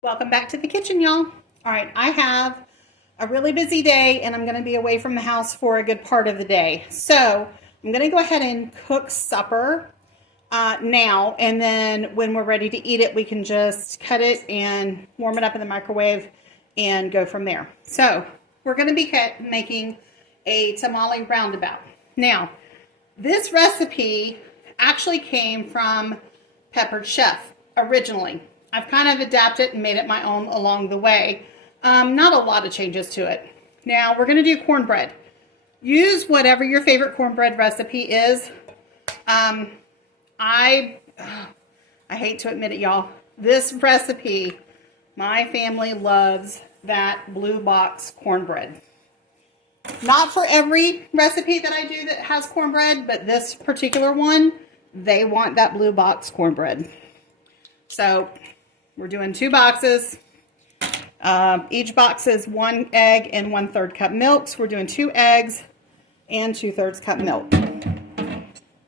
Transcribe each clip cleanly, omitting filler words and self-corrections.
Welcome back to the kitchen, y'all. All right, I have a really busy day and I'm going to be away from the house for a good part of the day. So I'm going to go ahead and cook supper now, and then when we're ready to eat it, we can just cut it and warm it up in the microwave and go from there. So we're going to be making a tamale roundabout. Now, this recipe actually came from Peppered Chef originally. I've kind of adapted and made it my own along the way. Not a lot of changes to it. Now we're going to do cornbread. Use whatever your favorite cornbread recipe is. I hate to admit it, y'all. This recipe, my family loves that blue box cornbread. Not for every recipe that I do that has cornbread, but this particular one, they want that blue box cornbread. So we're doing 2 boxes. Each box is 1 egg and 1/3 cup milk. So we're doing 2 eggs and 2/3 cup milk.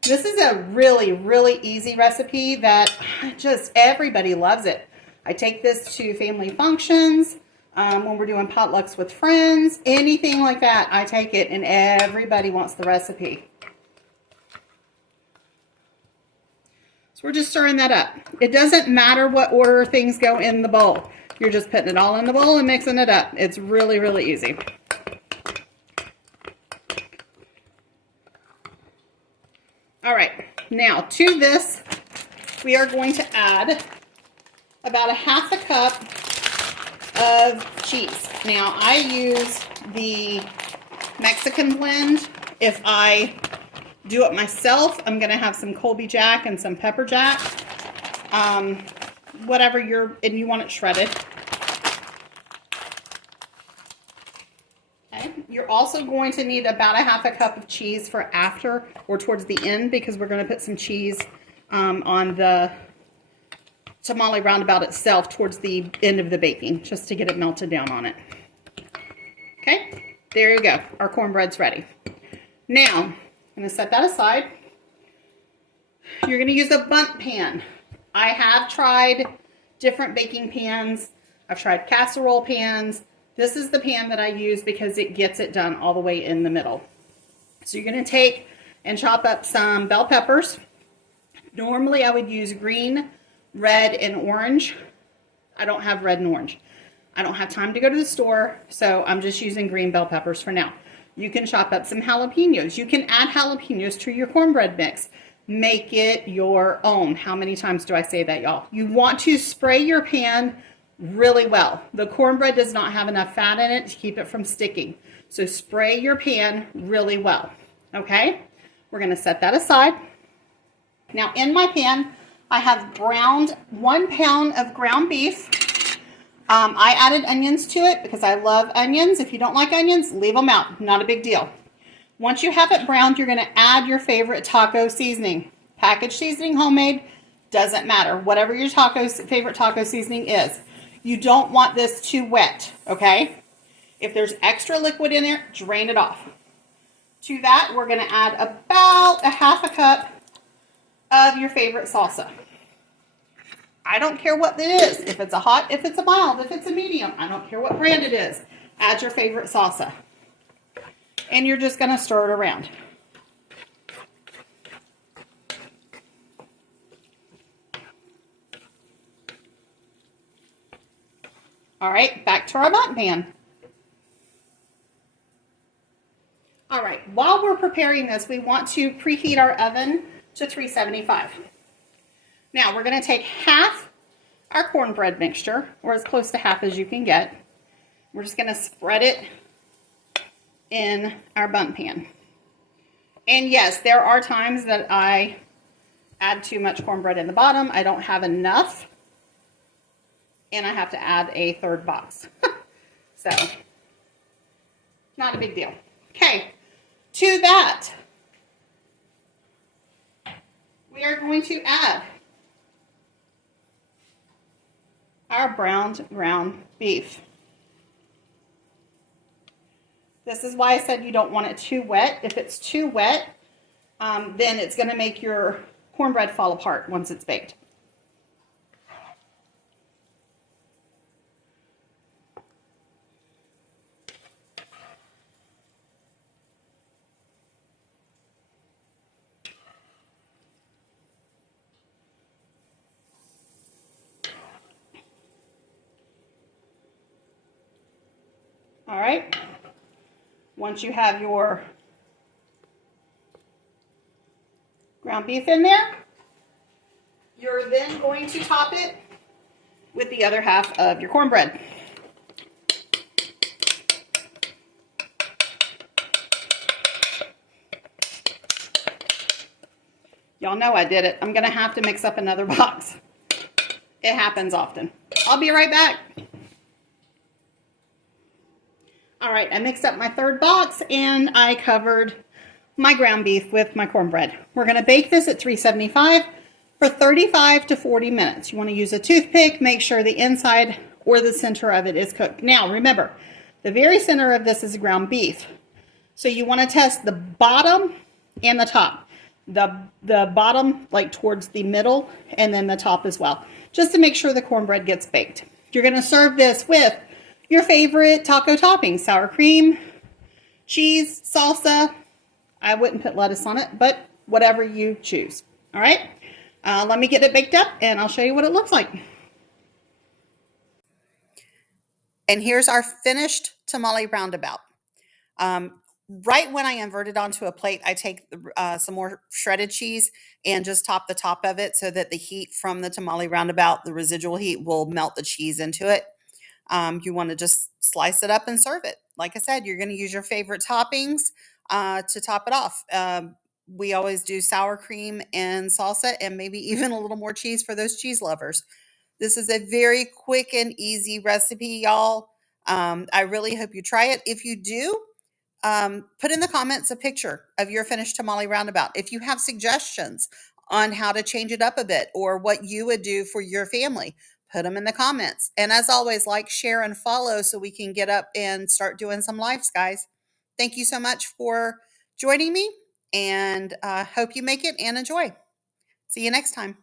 This is a really, really easy recipe that just everybody loves it. I take this to family functions, when we're doing potlucks with friends, anything like that. I take it and everybody wants the recipe. So we're just stirring that up. It doesn't matter what order things go in the bowl. You're just putting it all in the bowl and mixing it up. It's really, really easy. All right, now to this, we are going to add about 1/2 cup of cheese. Now, I use the Mexican blend. If I do it myself, I'm going to have some Colby Jack and some pepper jack. Whatever you want it shredded. Okay. You're also going to need about 1/2 cup of cheese for after or towards the end, because we're going to put some cheese on the tamale roundabout itself towards the end of the baking, just to get it melted down on it. Okay, there you go. Our cornbread's ready. Now, I'm going to set that aside. You're going to use a bundt pan. I have tried different baking pans. I've tried casserole pans. This is the pan that I use because it gets it done all the way in the middle. So you're going to take and chop up some bell peppers. Normally I would use green, red, and orange. I don't have red and orange. I don't have time to go to the store, so I'm just using green bell peppers for now. You can chop up some jalapenos. You can add jalapenos to your cornbread mix. Make it your own. How many times do I say that, y'all? You want to spray your pan really well. The cornbread does not have enough fat in it to keep it from sticking. So spray your pan really well. Okay? We're going to set that aside. Now in my pan, I have browned 1 pound of ground beef. I added onions to it because I love onions. If you don't like onions, leave them out. Not a big deal. Once you have it browned, you're going to add your favorite taco seasoning. Packaged seasoning, homemade, doesn't matter. Whatever your favorite taco seasoning is. You don't want this too wet, okay? If there's extra liquid in there, drain it off. To that, we're going to add about 1/2 cup of your favorite salsa. I don't care what it is. If it's a hot, if it's a mild, if it's a medium, I don't care what brand it is. Add your favorite salsa. And you're just going to stir it around. All right, back to our bundt pan. All right, while we're preparing this, we want to preheat our oven to 375. Now, we're going to take half our cornbread mixture, or as close to half as you can get. We're just going to spread it in our bundt pan. And yes, there are times that I add too much cornbread in the bottom. I don't have enough, and I have to add a 3rd box. So, not a big deal. Okay, to that, we are going to add our browned ground beef. This is why I said you don't want it too wet. If it's too wet, then it's going to make your cornbread fall apart once it's baked. All right. Once you have your ground beef in there, you're then going to top it with the other half of your cornbread. Y'all know I did it. I'm going to have to mix up another box. It happens often. I'll be right back. All right, I mixed up my third box and I covered my ground beef with my cornbread. We're going to bake this at 375 for 35 to 40 minutes. You want to use a toothpick, make sure the inside or the center of it is cooked. Now, remember, the very center of this is ground beef. So you want to test the bottom and the top. The bottom like towards the middle and then the top as well, just to make sure the cornbread gets baked. You're going to serve this with your favorite taco toppings, sour cream, cheese, salsa. I wouldn't put lettuce on it, but whatever you choose. All right, let me get it baked up and I'll show you what it looks like. And here's our finished tamale roundabout. Right when I invert it onto a plate, I take some more shredded cheese and just top the top of it so that the heat from the tamale roundabout, the residual heat, will melt the cheese into it. You want to just slice it up and serve it. Like I said, you're going to use your favorite toppings to top it off. We always do sour cream and salsa and maybe even a little more cheese for those cheese lovers. This is a very quick and easy recipe, y'all. I really hope you try it. If you do, put in the comments a picture of your finished tamale roundabout. If you have suggestions on how to change it up a bit or what you would do for your family, put them in the comments. And as always, like, share, and follow so we can get up and start doing some lives, guys. Thank you so much for joining me and hope you make it and enjoy. See you next time.